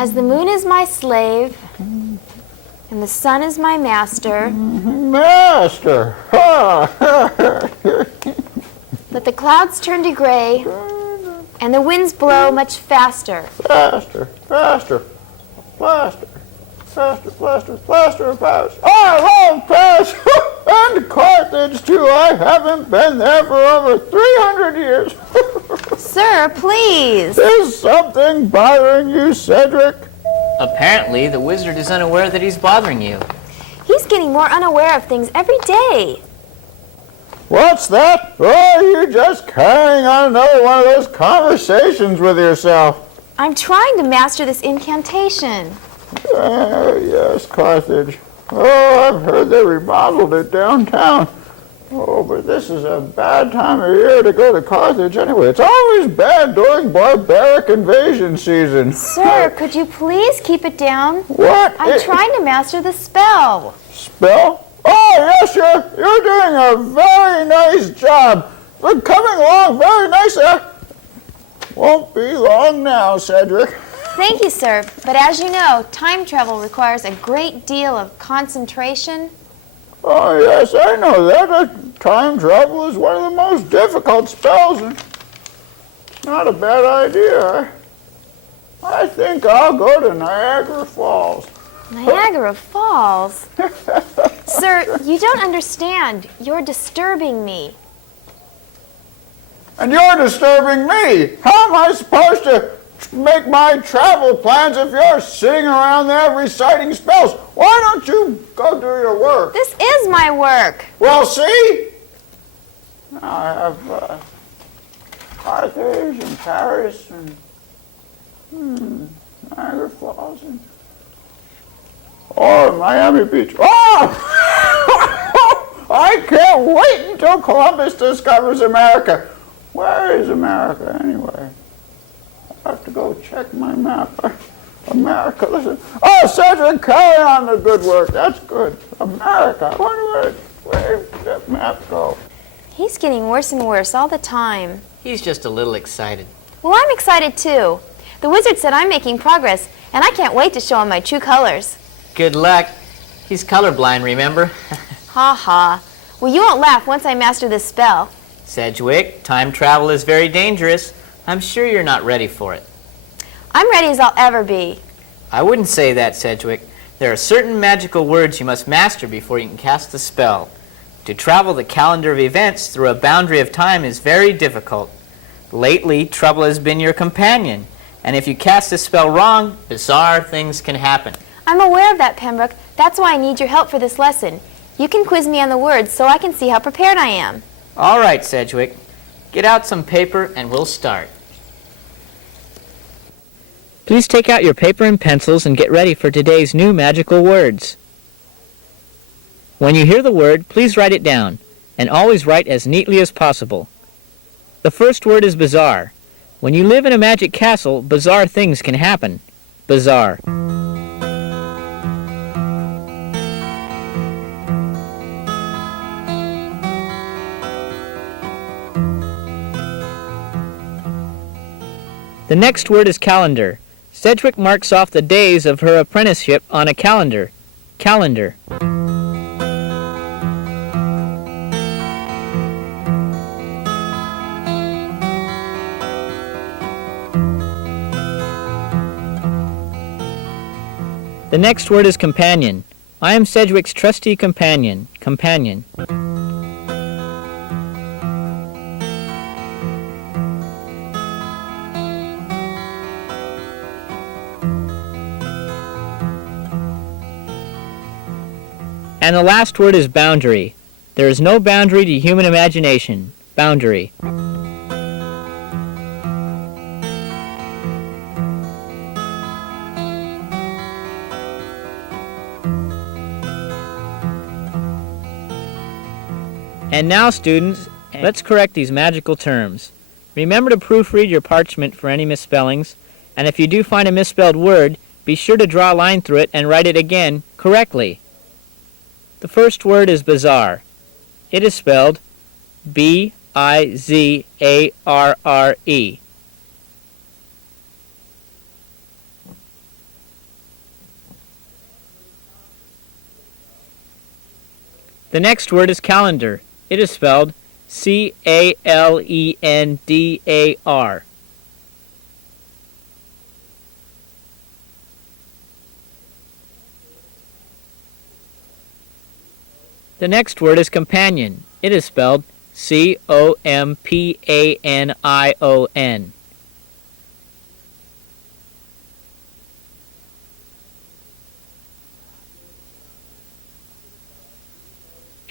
As the moon is my slave, and the sun is my master. Master! Let the clouds turn to gray, and the winds blow much faster. Faster, faster, faster, faster, faster, faster, faster. I love Paris! And Carthage, too. I haven't been there for over 300 years. Sir, please. Is something bothering you, Cedric? Apparently, the wizard is unaware that he's bothering you. He's getting more unaware of things every day. What's that? Oh, you're just carrying on another one of those conversations with yourself. I'm trying to master this incantation. Yes, Carthage. Oh, I've heard they remodeled it downtown. Oh, but this is a bad time of year to go to Carthage anyway. It's always bad during barbaric invasion season. Sir, could you please keep it down? What? I'm trying to master the spell. Spell? Oh, yes, you're doing a very nice job. You're coming along very nicely. Won't be long now, Cedric. Thank you, sir. But as you know, time travel requires a great deal of concentration. Oh, yes, I know that. Time travel is one of the most difficult spells. And it's not a bad idea. I think I'll go to Niagara Falls. Niagara Falls? Sir, you don't understand. You're disturbing me. And you're disturbing me. How am I supposed to make my travel plans if you're sitting around there reciting spells? Why don't you go do your work? This is my work. Well, see? I have Carthage and Paris and Niagara Falls and Miami Beach. Oh! I can't wait until Columbus discovers America. Where is America anyway? I have to go check my map. America, listen. Oh, Cedric, carry on the good work. That's good. America. I wonder where did that map go? He's getting worse and worse all the time. He's just a little excited. Well, I'm excited too. The wizard said I'm making progress, and I can't wait to show him my true colors. Good luck. He's colorblind, remember? Ha ha. Well, you won't laugh once I master this spell. Sedgwick, time travel is very dangerous. I'm sure you're not ready for it. I'm ready as I'll ever be. I wouldn't say that, Sedgwick. There are certain magical words you must master before you can cast the spell. To travel the calendar of events through a boundary of time is very difficult. Lately, trouble has been your companion, and if you cast the spell wrong, bizarre things can happen. I'm aware of that, Pembroke. That's why I need your help for this lesson. You can quiz me on the words so I can see how prepared I am. All right, Sedgwick. Get out some paper and we'll start. Please take out your paper and pencils and get ready for today's new magical words. When you hear the word, please write it down, and always write as neatly as possible. The first word is bizarre. When you live in a magic castle, bizarre things can happen. Bizarre. The next word is calendar. Sedgwick marks off the days of her apprenticeship on a calendar. Calendar. The next word is companion. I am Sedgwick's trusty companion. Companion. And the last word is boundary. There is no boundary to human imagination. Boundary. And now, students, let's correct these magical terms. Remember to proofread your parchment for any misspellings, and if you do find a misspelled word, be sure to draw a line through it and write it again correctly. The first word is bizarre. It is spelled B-I-Z-A-R-R-E. The next word is calendar. It is spelled calendar. The next word is companion. It is spelled companion.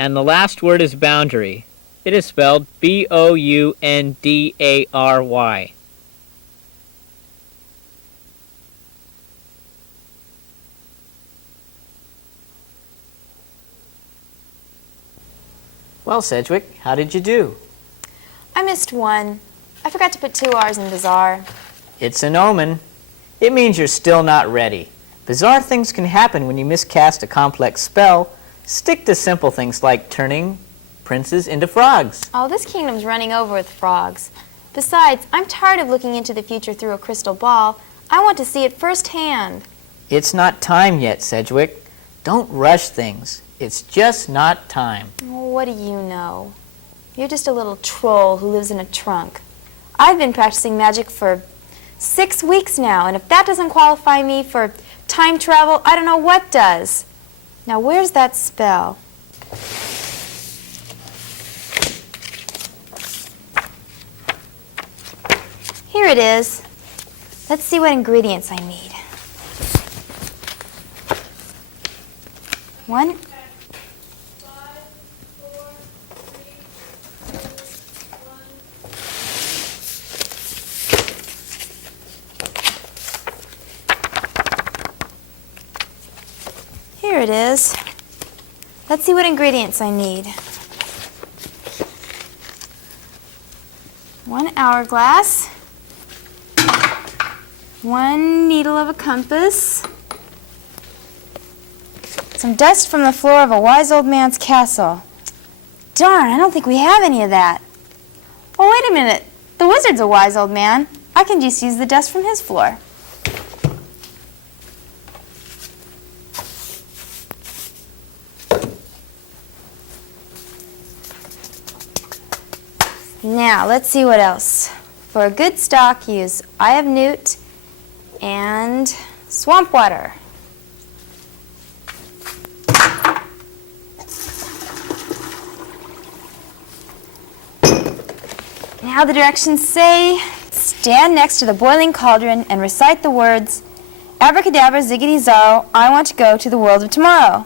And the last word is boundary. It is spelled boundary. Well, Sedgwick, how did you do? I missed one. I forgot to put 2 R's in bizarre. It's an omen. It means you're still not ready. Bizarre things can happen when you miscast a complex spell. Stick to simple things like turning princes into frogs. Oh, this kingdom's running over with frogs. Besides, I'm tired of looking into the future through a crystal ball. I want to see it firsthand. It's not time yet, Sedgwick. Don't rush things. It's just not time. What do you know? You're just a little troll who lives in a trunk. I've been practicing magic for 6 weeks now, and if that doesn't qualify me for time travel, I don't know what does. Now, where's that spell? Here it is. Let's see what ingredients I need. 1. Here it is. Let's see what ingredients I need. 1 hourglass, 1 needle of a compass, some dust from the floor of a wise old man's castle. Darn, I don't think we have any of that. Oh, wait a minute. The wizard's a wise old man. I can just use the dust from his floor. Now, let's see what else. For a good stock, use eye of newt and swamp water. Now the directions say, stand next to the boiling cauldron and recite the words, abracadabra, ziggity zarro, I want to go to the world of tomorrow.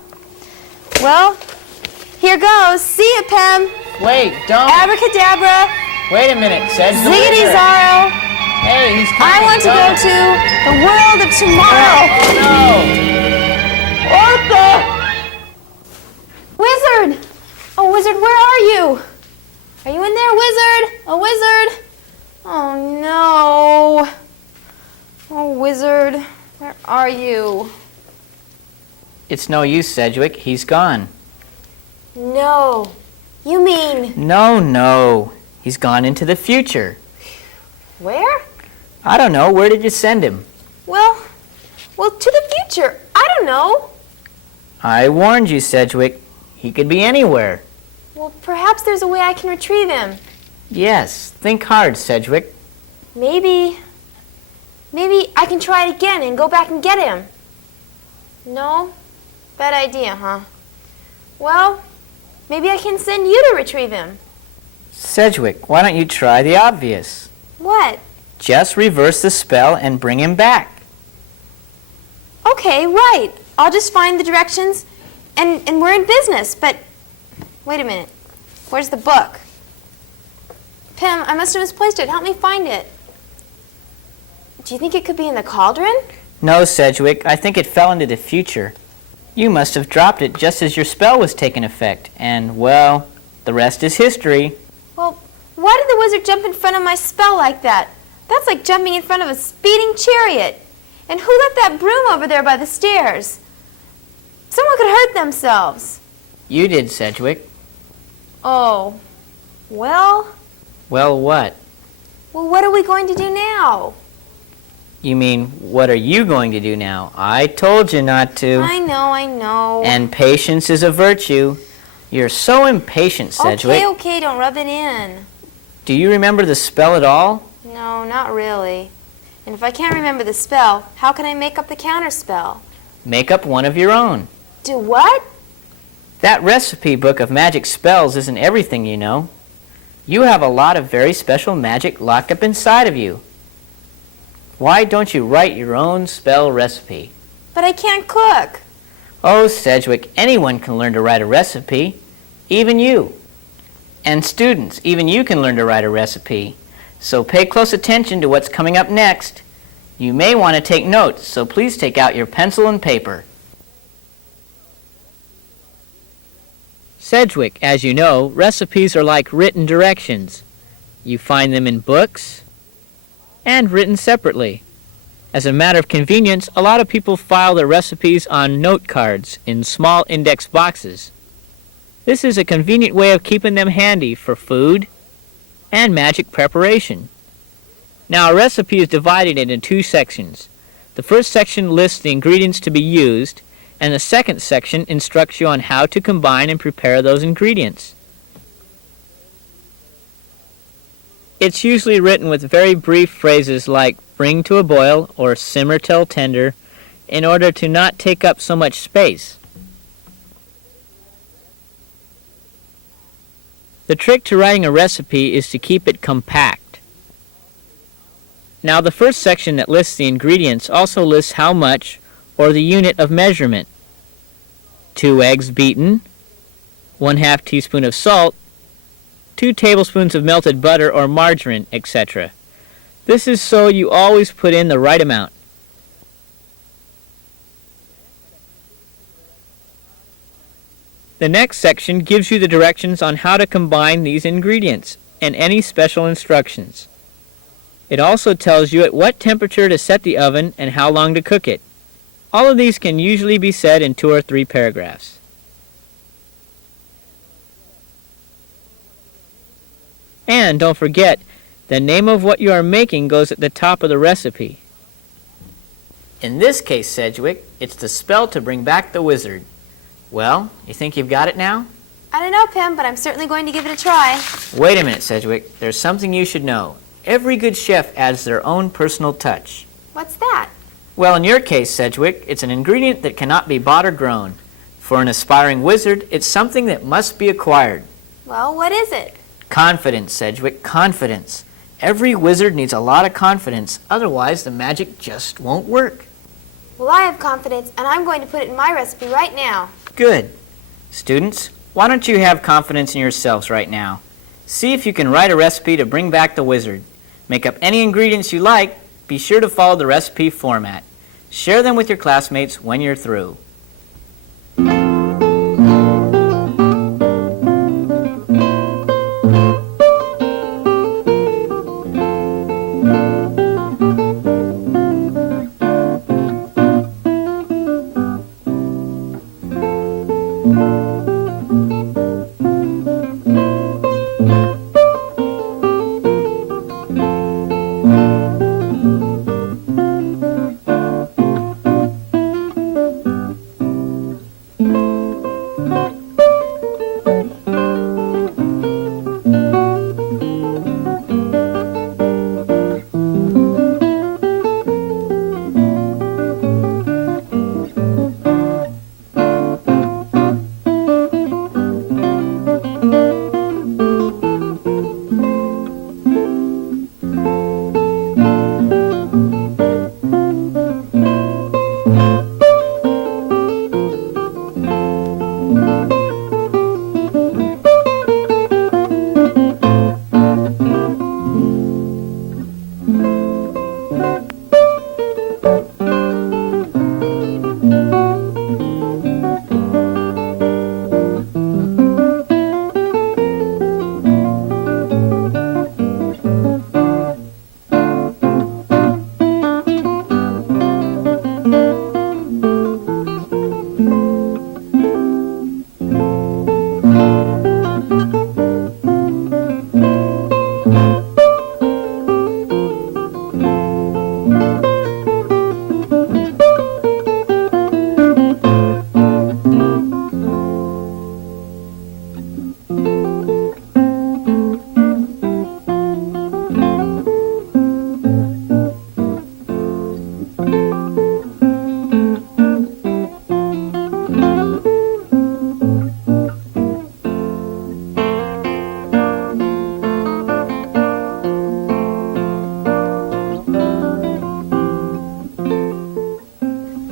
Well, here goes. See ya, Pem. Wait, don't. Abracadabra, Wait a minute, Sedge. ziggity zarro, Hey, he's coming. I want to go to the world of tomorrow. Oh, Wizard! Oh, wizard, where are you? Are you in there, wizard? A wizard? Oh, no. Oh, wizard, where are you? no. It's no use, Sedgwick. He's gone. No. You mean... No. He's gone into the future. Where? I don't know. Where did you send him? Well, to the future. I don't know. I warned you, Sedgwick. He could be anywhere. Well, perhaps there's a way I can retrieve him. Yes. Think hard, Sedgwick. Maybe I can try it again and go back and get him. No? Bad idea, huh? Well, maybe I can send you to retrieve him. Sedgwick, why don't you try the obvious? What? Just reverse the spell and bring him back. Okay, right. I'll just find the directions and we're in business. But wait a minute. Where's the book? Pim, I must have misplaced it. Help me find it. Do you think it could be in the cauldron? No, Sedgwick. I think it fell into the future. You must have dropped it just as your spell was taking effect. And, well, the rest is history. Well, why did the wizard jump in front of my spell like that? That's like jumping in front of a speeding chariot. And who left that broom over there by the stairs? Someone could hurt themselves. You did, Sedgwick. Oh, well, Well, what? what are we going to do now? You mean, what are you going to do now? I told you not to. I know. And patience is a virtue. You're so impatient, Sedgwick. Okay, don't rub it in. Do you remember the spell at all? No, not really. And if I can't remember the spell, how can I make up the counter spell? Make up one of your own. Do what? That recipe book of magic spells isn't everything, you know. You have a lot of very special magic locked up inside of you. Why don't you write your own spell recipe? But I can't cook. Oh, Sedgwick, anyone can learn to write a recipe, even you. And students, even you can learn to write a recipe. So pay close attention to what's coming up next. You may want to take notes, so please take out your pencil and paper. Sedgwick, as you know, recipes are like written directions. You find them in books and written separately. As a matter of convenience, a lot of people file their recipes on note cards in small index boxes. This is a convenient way of keeping them handy for food and magic preparation. Now, a recipe is divided into two sections. The first section lists the ingredients to be used, and the second section instructs you on how to combine and prepare those ingredients. It's usually written with very brief phrases like bring to a boil or simmer till tender in order to not take up so much space. The trick to writing a recipe is to keep it compact. Now, the first section that lists the ingredients also lists how much, or the unit of measurement. 2 eggs beaten, 1/2 teaspoon of salt, 2 tablespoons of melted butter or margarine, etc. This is so you always put in the right amount. The next section gives you the directions on how to combine these ingredients and any special instructions. It also tells you at what temperature to set the oven and how long to cook it. All of these can usually be said in 2 or 3 paragraphs. And don't forget, the name of what you are making goes at the top of the recipe. In this case, Sedgwick, it's the spell to bring back the wizard. Well, you think you've got it now? I don't know, Pim, but I'm certainly going to give it a try. Wait a minute, Sedgwick. There's something you should know. Every good chef adds their own personal touch. What's that? Well, in your case, Sedgwick, it's an ingredient that cannot be bought or grown. For an aspiring wizard, it's something that must be acquired. Well, what is it? Confidence, Sedgwick, confidence. Every wizard needs a lot of confidence, otherwise the magic just won't work. Well, I have confidence, and I'm going to put it in my recipe right now. Good. Students, why don't you have confidence in yourselves right now? See if you can write a recipe to bring back the wizard. Make up any ingredients you like. Be sure to follow the recipe format. Share them with your classmates when you're through.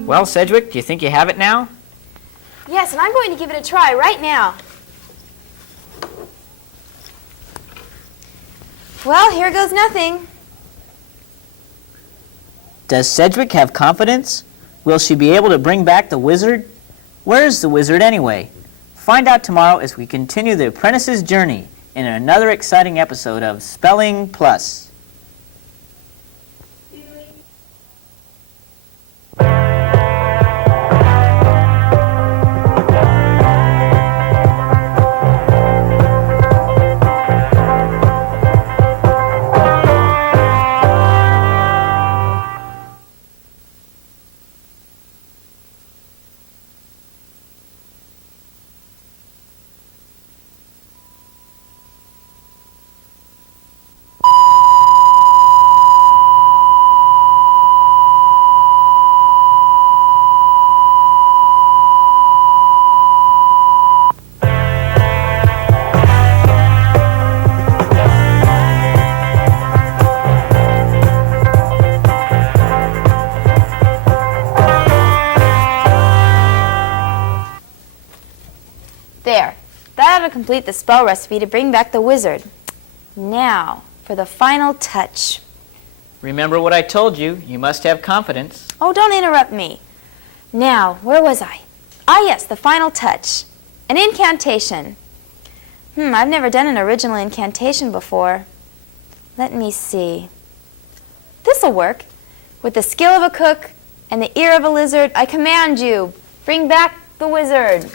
Well, Sedgwick, do you think you have it now? Yes, and I'm going to give it a try right now. Well, here goes nothing. Does Sedgwick have confidence? Will she be able to bring back the wizard? Where is the wizard anyway? Find out tomorrow as we continue the Apprentice's journey in another exciting episode of Spelling Plus. There. That ought to complete the spell recipe to bring back the wizard. Now, for the final touch. Remember what I told you. You must have confidence. Oh, don't interrupt me. Now, where was I? Ah, yes, the final touch. An incantation. I've never done an original incantation before. Let me see. This'll work. With the skill of a cook and the ear of a lizard, I command you, bring back the wizard.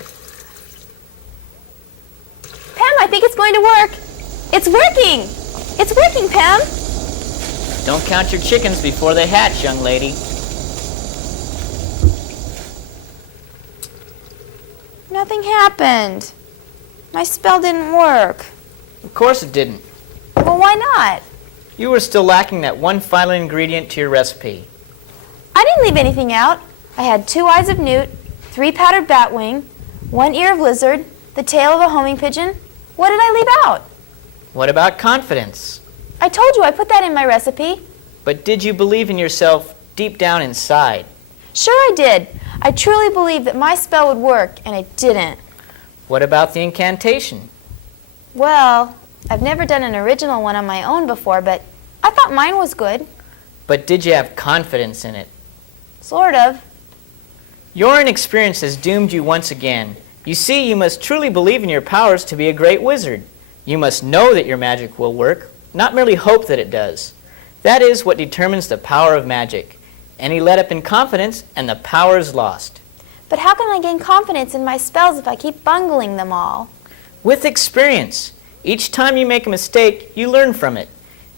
Pam, I think it's going to work. It's working. It's working, Pam. Don't count your chickens before they hatch, young lady. Nothing happened. My spell didn't work. Of course it didn't. Well, why not? You were still lacking that one final ingredient to your recipe. I didn't leave anything out. I had 2 eyes of newt, 3 powdered batwing, 1 ear of lizard, the tail of a homing pigeon. What did I leave out? What about confidence? I told you I put that in my recipe. But did you believe in yourself deep down inside? Sure I did. I truly believed that my spell would work, and it didn't. What about the incantation? Well, I've never done an original one on my own before, but I thought mine was good. But did you have confidence in it? Sort of. Your inexperience has doomed you once again. You see, you must truly believe in your powers to be a great wizard. You must know that your magic will work, not merely hope that it does. That is what determines the power of magic. Any let up in confidence, and the power is lost. But how can I gain confidence in my spells if I keep bungling them all? With experience. Each time you make a mistake, you learn from it.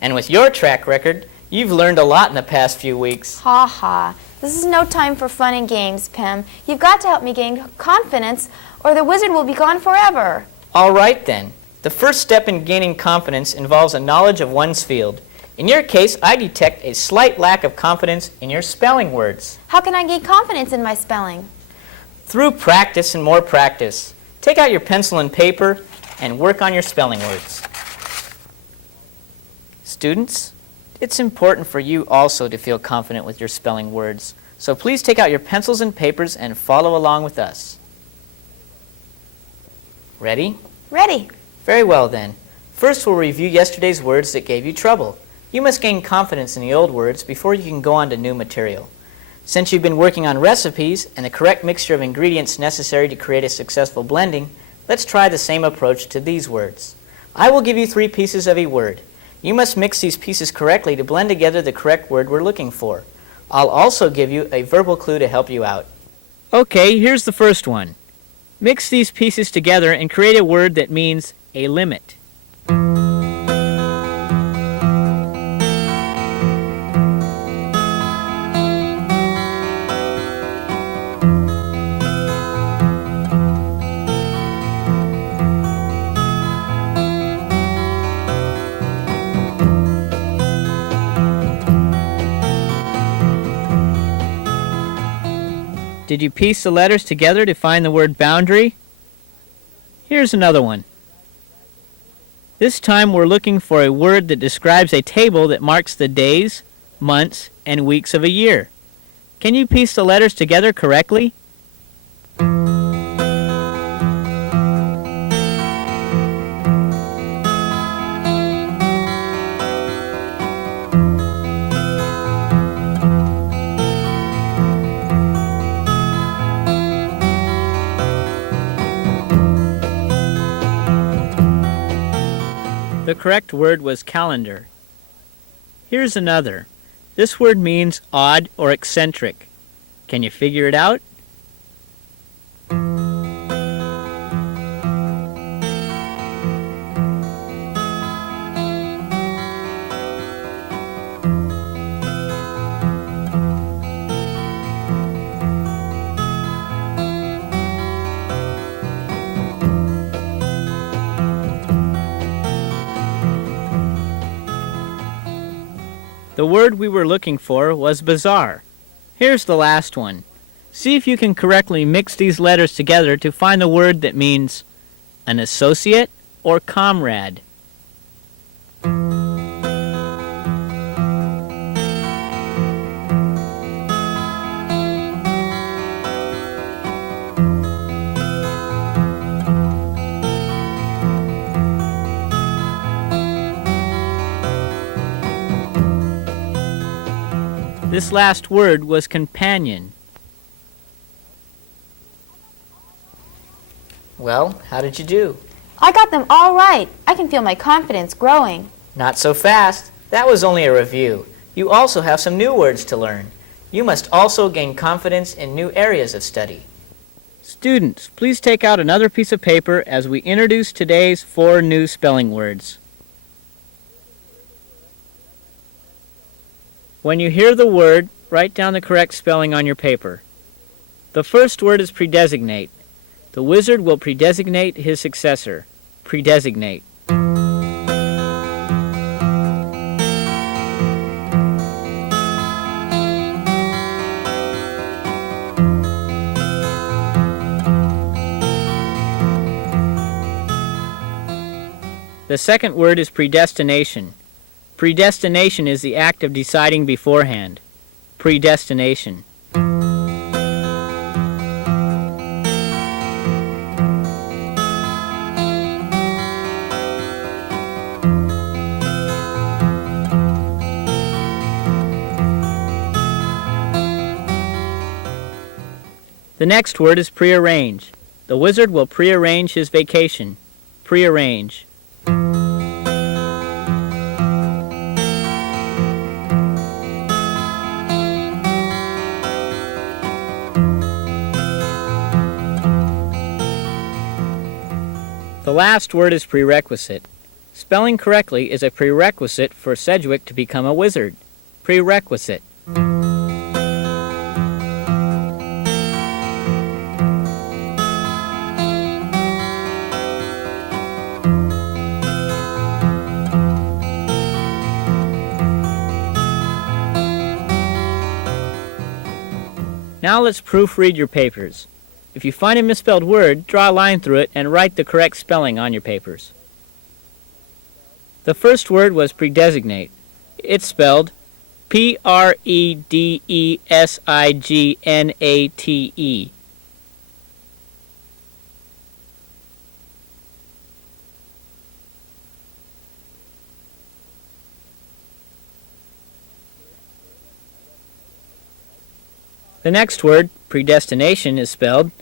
And with your track record, you've learned a lot in the past few weeks. Ha ha. This is no time for fun and games, Pim. You've got to help me gain confidence, or the wizard will be gone forever. All right, then. The first step in gaining confidence involves a knowledge of one's field. In your case, I detect a slight lack of confidence in your spelling words. How can I gain confidence in my spelling? Through practice and more practice. Take out your pencil and paper and work on your spelling words. Students, it's important for you also to feel confident with your spelling words. So please take out your pencils and papers and follow along with us. Ready? Ready. Very well then. First we'll review yesterday's words that gave you trouble. You must gain confidence in the old words before you can go on to new material. Since you've been working on recipes and the correct mixture of ingredients necessary to create a successful blending, let's try the same approach to these words. I will give you 3 pieces of a word. You must mix these pieces correctly to blend together the correct word we're looking for. I'll also give you a verbal clue to help you out. Okay, here's the first one. Mix these pieces together and create a word that means a limit. Did you piece the letters together to find the word boundary? Here's another one. This time we're looking for a word that describes a table that marks the days, months, and weeks of a year. Can you piece the letters together correctly? The correct word was calendar. Here's another. This word means odd or eccentric. Can you figure it out? The word we were looking for was bizarre. Here's the last one. See if you can correctly mix these letters together to find the word that means an associate or comrade. This last word was companion. Well, how did you do? I got them all right. I can feel my confidence growing. Not so fast. That was only a review. You also have some new words to learn. You must also gain confidence in new areas of study. Students, please take out another piece of paper as we introduce today's 4 new spelling words. When you hear the word, write down the correct spelling on your paper. The first word is predesignate. The wizard will predesignate his successor. Predesignate. The second word is predestination. Predestination is the act of deciding beforehand. Predestination. The next word is prearrange. The wizard will prearrange his vacation. Prearrange. The last word is prerequisite. Spelling correctly is a prerequisite for Sedgwick to become a wizard. Prerequisite. Now let's proofread your papers. If you find a misspelled word, draw a line through it and write the correct spelling on your papers. The first word was predesignate. It's spelled P-R-E-D-E-S-I-G-N-A-T-E. The next word, predestination, is spelled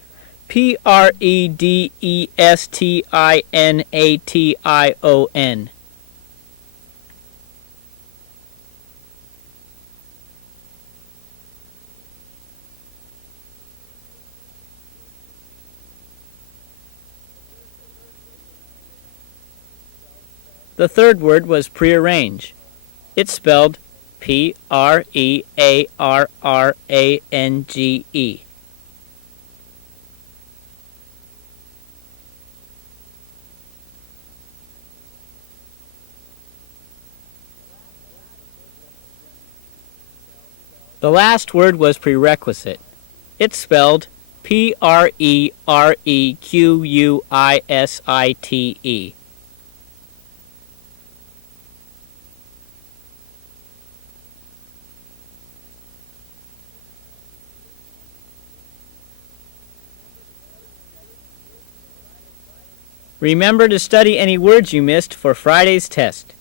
P-R-E-D-E-S-T-I-N-A-T-I-O-N. The third word was prearrange. It's spelled P-R-E-A-R-R-A-N-G-E. The last word was prerequisite. It's spelled P-R-E-R-E-Q-U-I-S-I-T-E. Remember to study any words you missed for Friday's test.